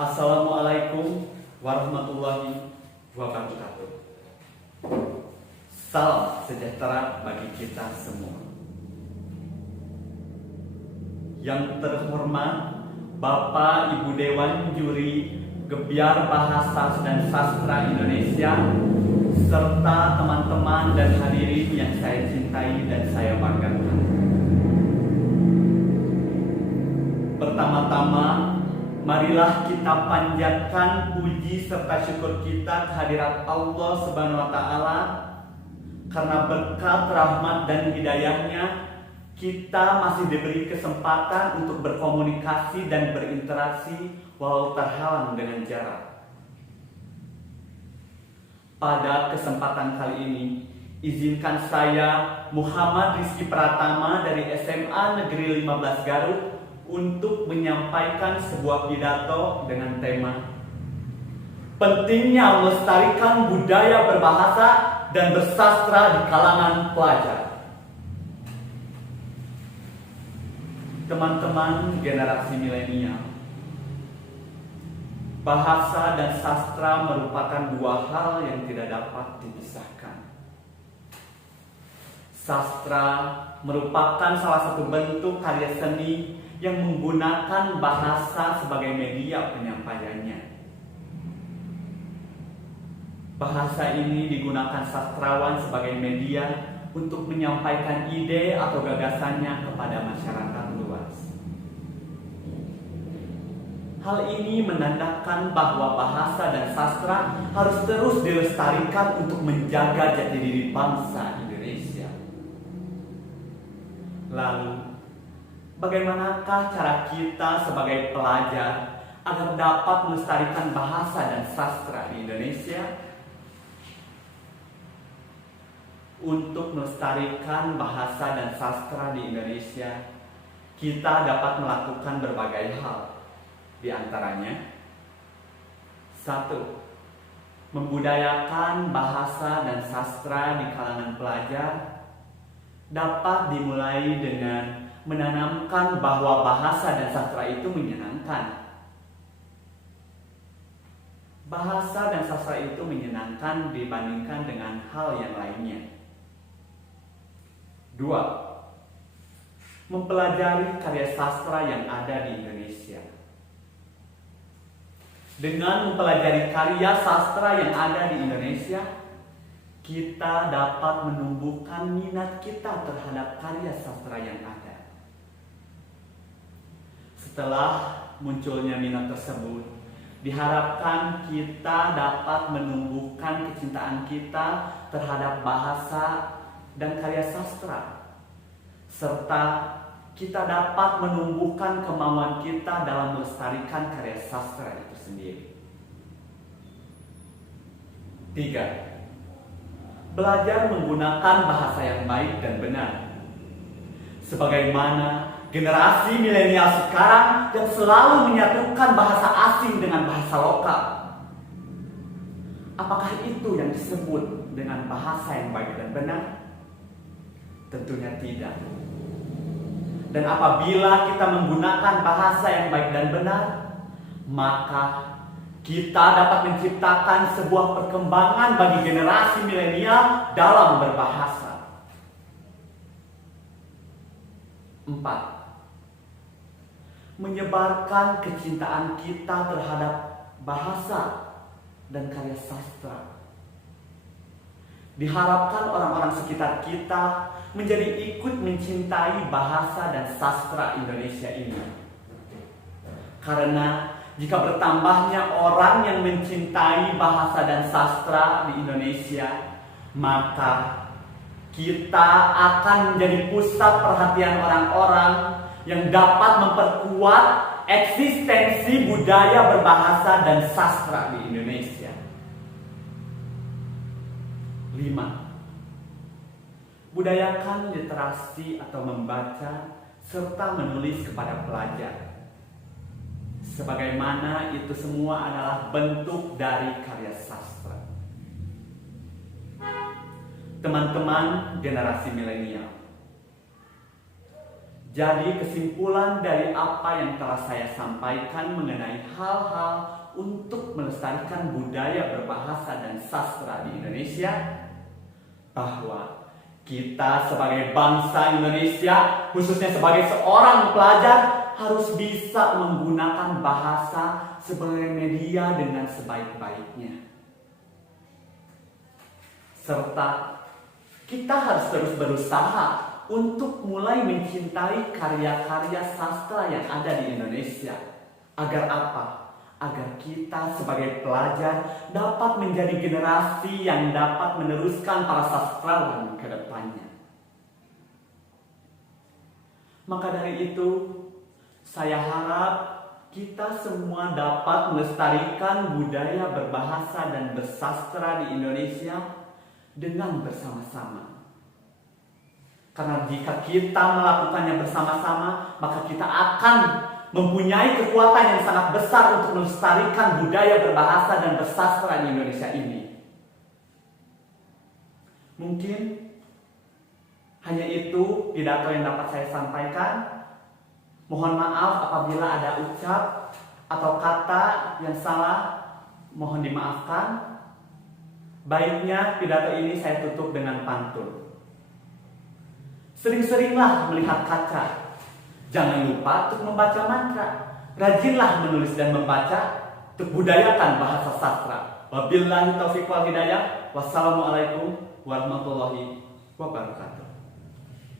Assalamualaikum warahmatullahi wabarakatuh. Salam sejahtera bagi kita semua. Yang terhormat Bapak Ibu Dewan Juri Gebiar Bahasa dan Sastra Indonesia, serta teman-teman dan hadirin yang saya cintai dan saya banggakan. Pertama-tama, marilah kita panjatkan puji serta syukur kita kehadirat Allah Subhanahu wa Ta'ala, karena berkat rahmat dan hidayahnya kita masih diberi kesempatan untuk berkomunikasi dan berinteraksi walau terhalang dengan jarak. Pada kesempatan kali ini, izinkan saya Muhammad Rizky Pratama dari SMA Negeri 15 Garut untuk menyampaikan sebuah pidato dengan tema pentingnya melestarikan budaya berbahasa dan bersastra di kalangan pelajar. Teman-teman generasi milenial, bahasa dan sastra merupakan dua hal yang tidak dapat dipisahkan. Sastra merupakan salah satu bentuk karya seni yang menggunakan bahasa sebagai media penyampaiannya. Bahasa ini digunakan sastrawan sebagai media untuk menyampaikan ide atau gagasannya kepada masyarakat luas. Hal ini menandakan bahwa bahasa dan sastra harus terus dilestarikan untuk menjaga jati diri bangsa Indonesia. Lalu, bagaimanakah cara kita sebagai pelajar agar dapat melestarikan bahasa dan sastra di Indonesia? Untuk melestarikan bahasa dan sastra di Indonesia, kita dapat melakukan berbagai hal. Di antaranya, 1. Membudayakan bahasa dan sastra di kalangan pelajar dapat dimulai dengan menanamkan bahwa bahasa dan sastra itu menyenangkan. Bahasa dan sastra itu menyenangkan dibandingkan dengan hal yang lainnya. 2. Mempelajari karya sastra yang ada di Indonesia. Dengan mempelajari karya sastra yang ada di Indonesia, kita dapat menumbuhkan minat kita terhadap karya sastra yang ada. Setelah munculnya minat tersebut, diharapkan kita dapat menumbuhkan kecintaan kita terhadap bahasa dan karya sastra, serta kita dapat menumbuhkan kemauan kita dalam melestarikan karya sastra itu sendiri. 3. Belajar menggunakan bahasa yang baik dan benar. Sebagaimana generasi milenial sekarang yang selalu menyatukan bahasa asing dengan bahasa lokal. Apakah itu yang disebut dengan bahasa yang baik dan benar? Tentunya tidak. Dan apabila kita menggunakan bahasa yang baik dan benar, maka kita dapat menciptakan sebuah perkembangan bagi generasi milenial dalam berbahasa. 4. Menyebarkan kecintaan kita terhadap bahasa dan karya sastra. Diharapkan orang-orang sekitar kita menjadi ikut mencintai bahasa dan sastra Indonesia ini. Karena jika bertambahnya orang yang mencintai bahasa dan sastra di Indonesia, maka kita akan menjadi pusat perhatian orang-orang yang dapat memperkuat eksistensi budaya berbahasa dan sastra di Indonesia. 5. Budayakan literasi atau membaca serta menulis kepada pelajar. Sebagaimana itu semua adalah bentuk dari karya sastra. Teman-teman generasi milenial, Jadi kesimpulan dari apa yang telah saya sampaikan mengenai hal-hal untuk melestarikan budaya berbahasa dan sastra di Indonesia, bahwa kita sebagai bangsa Indonesia, khususnya sebagai seorang pelajar, harus bisa menggunakan bahasa sebagai media dengan sebaik-baiknya. Serta kita harus terus berusaha untuk mulai mencintai karya-karya sastra yang ada di Indonesia. Agar apa? Agar kita sebagai pelajar dapat menjadi generasi yang dapat meneruskan para sastrawan ke depannya. Maka dari itu, saya harap kita semua dapat melestarikan budaya berbahasa dan bersastra di Indonesia dengan bersama-sama. Karena jika kita melakukannya bersama-sama, maka kita akan mempunyai kekuatan yang sangat besar untuk melestarikan budaya berbahasa dan bersastra di Indonesia ini. Mungkin hanya itu pidato yang dapat saya sampaikan. Mohon maaf apabila ada ucap atau kata yang salah, mohon dimaafkan. Baiknya pidato ini saya tutup dengan pantun. Sering-seringlah melihat kaca, jangan lupa untuk membaca mantra. Rajinlah menulis dan membaca untuk budayakan bahasa sastra. Wabillahi taufiq wal hidayah. Wassalamualaikum warahmatullahi wabarakatuh.